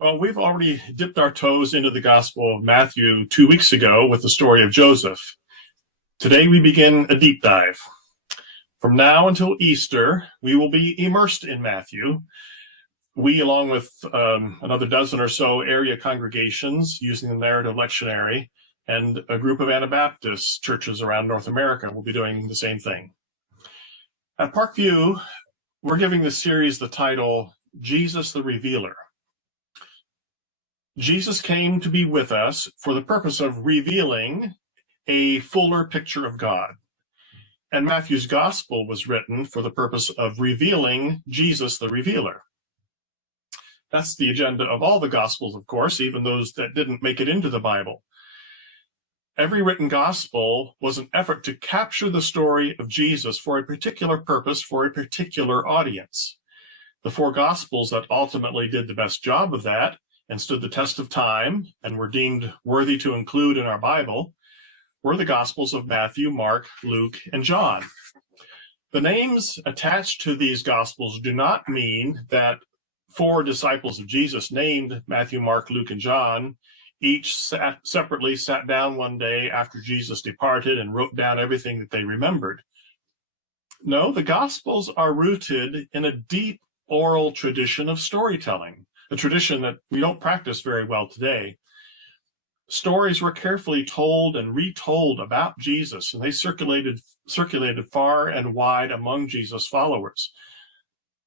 Well, we've already dipped our toes into the Gospel of Matthew 2 weeks ago with the story of Joseph. Today we begin a deep dive. From now until Easter, we will be immersed in Matthew. We, along with another dozen or so area congregations using the narrative lectionary, and a group of Anabaptist churches around North America will be doing the same thing. At Park View, we're giving this series the title, Jesus the Revealer. Jesus came to be with us for the purpose of revealing a fuller picture of God. And Matthew's gospel was written for the purpose of revealing Jesus the Revealer. That's the agenda of all the gospels, of course, even those that didn't make it into the Bible. Every written gospel was an effort to capture the story of Jesus for a particular purpose, for a particular audience. The four gospels that ultimately did the best job of that and stood the test of time and were deemed worthy to include in our Bible were the Gospels of Matthew, Mark, Luke, and John. The names attached to these Gospels do not mean that four disciples of Jesus named Matthew, Mark, Luke, and John each separately sat down one day after Jesus departed and wrote down everything that they remembered. No, the Gospels are rooted in a deep oral tradition of storytelling, a tradition that we don't practice very well today. Stories were carefully told and retold about Jesus, and they circulated far and wide among Jesus' followers.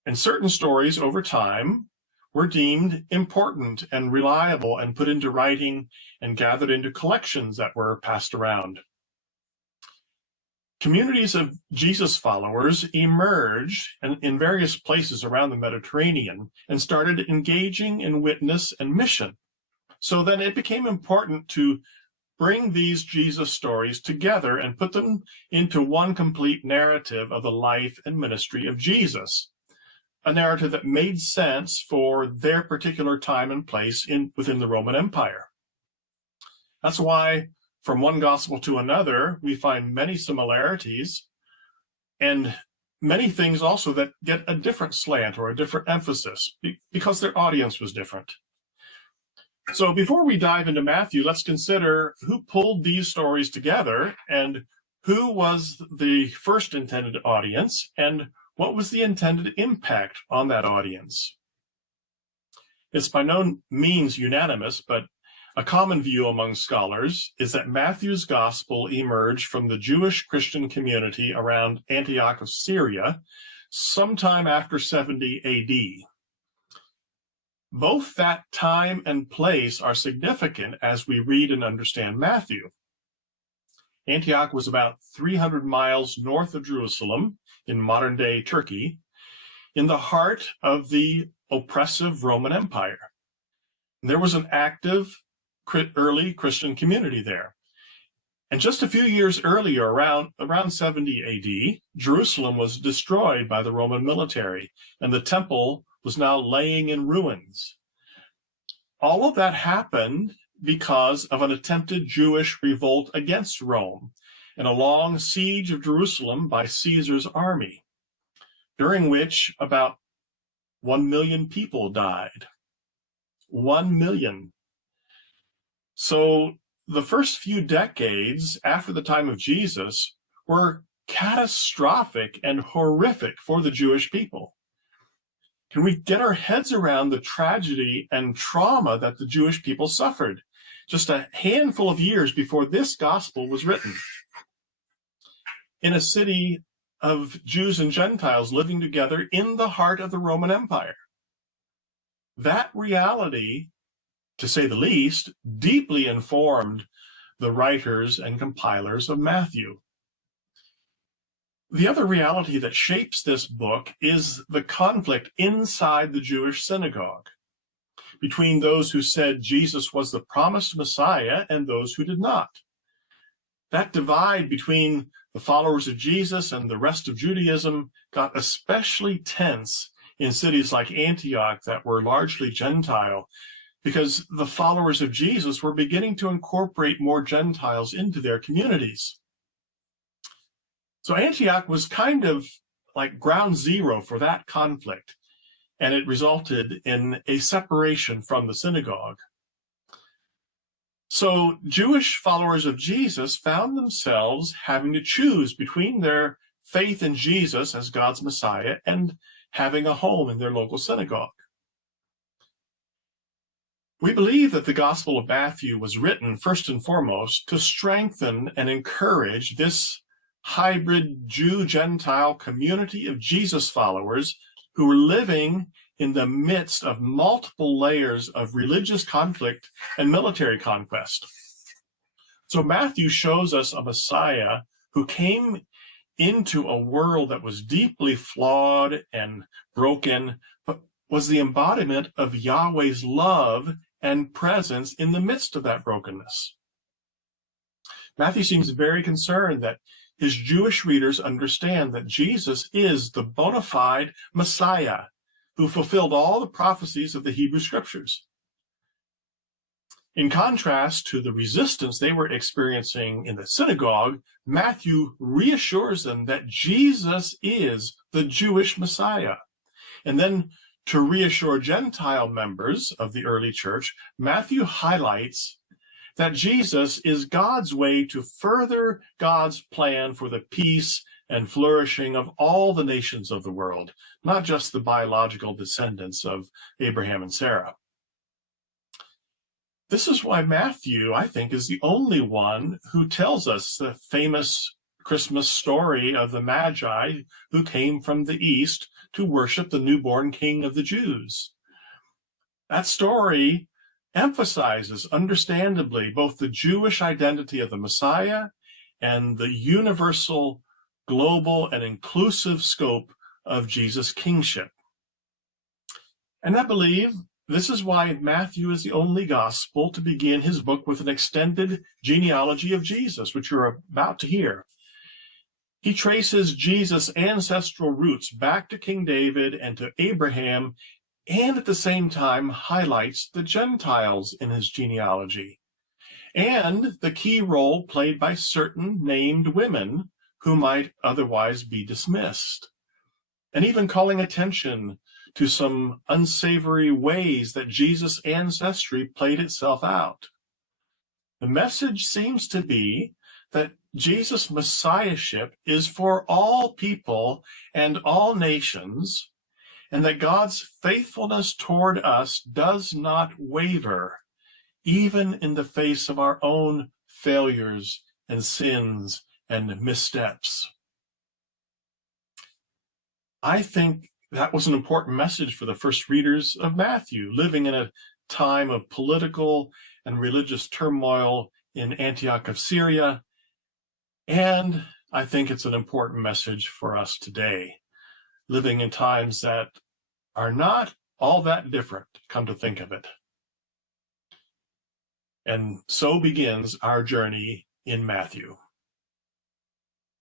And certain stories over time were deemed important and reliable and put into writing and gathered into collections that were passed around. Communities of Jesus followers emerged in various places around the Mediterranean and started engaging in witness and mission. So then it became important to bring these Jesus stories together and put them into one complete narrative of the life and ministry of Jesus, a narrative that made sense for their particular time and place within the Roman Empire. That's why from one gospel to another, we find many similarities and many things also that get a different slant or a different emphasis because their audience was different. So before we dive into Matthew, let's consider who pulled these stories together and who was the first intended audience and what was the intended impact on that audience. It's by no means unanimous, but a common view among scholars is that Matthew's gospel emerged from the Jewish Christian community around Antioch of Syria sometime after 70 AD. Both that time and place are significant as we read and understand Matthew. Antioch was about 300 miles north of Jerusalem in modern-day Turkey, in the heart of the oppressive Roman Empire. There was an active early Christian community there. And just a few years earlier, around 70 AD, Jerusalem was destroyed by the Roman military, and the temple was now laying in ruins. All of that happened because of an attempted Jewish revolt against Rome and a long siege of Jerusalem by Caesar's army, during which about 1 million people died. 1 million. So the first few decades after the time of Jesus were catastrophic and horrific for the Jewish people. Can we get our heads around the tragedy and trauma that the Jewish people suffered just a handful of years before this gospel was written? In a city of Jews and Gentiles living together in the heart of the Roman Empire. That reality, to say the least, deeply informed the writers and compilers of Matthew. The other reality that shapes this book is the conflict inside the Jewish synagogue between those who said Jesus was the promised Messiah and those who did not. That divide between the followers of Jesus and the rest of Judaism got especially tense in cities like Antioch that were largely Gentile, because the followers of Jesus were beginning to incorporate more Gentiles into their communities. So Antioch was kind of like ground zero for that conflict. and it resulted in a separation from the synagogue. So Jewish followers of Jesus found themselves having to choose between their faith in Jesus as God's Messiah and having a home in their local synagogue. We believe that the Gospel of Matthew was written first and foremost to strengthen and encourage this hybrid Jew-Gentile community of Jesus followers who were living in the midst of multiple layers of religious conflict and military conquest. So Matthew shows us a Messiah who came into a world that was deeply flawed and broken, but was the embodiment of Yahweh's love and presence in the midst of that brokenness. Matthew seems very concerned that his Jewish readers understand that Jesus is the bona fide Messiah who fulfilled all the prophecies of the Hebrew Scriptures. In contrast to the resistance they were experiencing in the synagogue, Matthew reassures them that Jesus is the Jewish Messiah. And then to reassure Gentile members of the early church, Matthew highlights that Jesus is God's way to further God's plan for the peace and flourishing of all the nations of the world, not just the biological descendants of Abraham and Sarah. This is why Matthew, I think, is the only one who tells us the famous Christmas story of the Magi who came from the east to worship the newborn King of the Jews. That story emphasizes, understandably, both the Jewish identity of the Messiah and the universal, global, and inclusive scope of Jesus' kingship. And I believe this is why Matthew is the only gospel to begin his book with an extended genealogy of Jesus, which you're about to hear. He traces Jesus' ancestral roots back to King David and to Abraham, and at the same time highlights the Gentiles in his genealogy, and the key role played by certain named women who might otherwise be dismissed, and even calling attention to some unsavory ways that Jesus' ancestry played itself out. The message seems to be that Jesus' messiahship is for all people and all nations, and that God's faithfulness toward us does not waver, even in the face of our own failures and sins and missteps. I think that was an important message for the first readers of Matthew, living in a time of political and religious turmoil in Antioch of Syria. And I think it's an important message for us today, living in times that are not all that different, come to think of it. And so begins our journey in Matthew.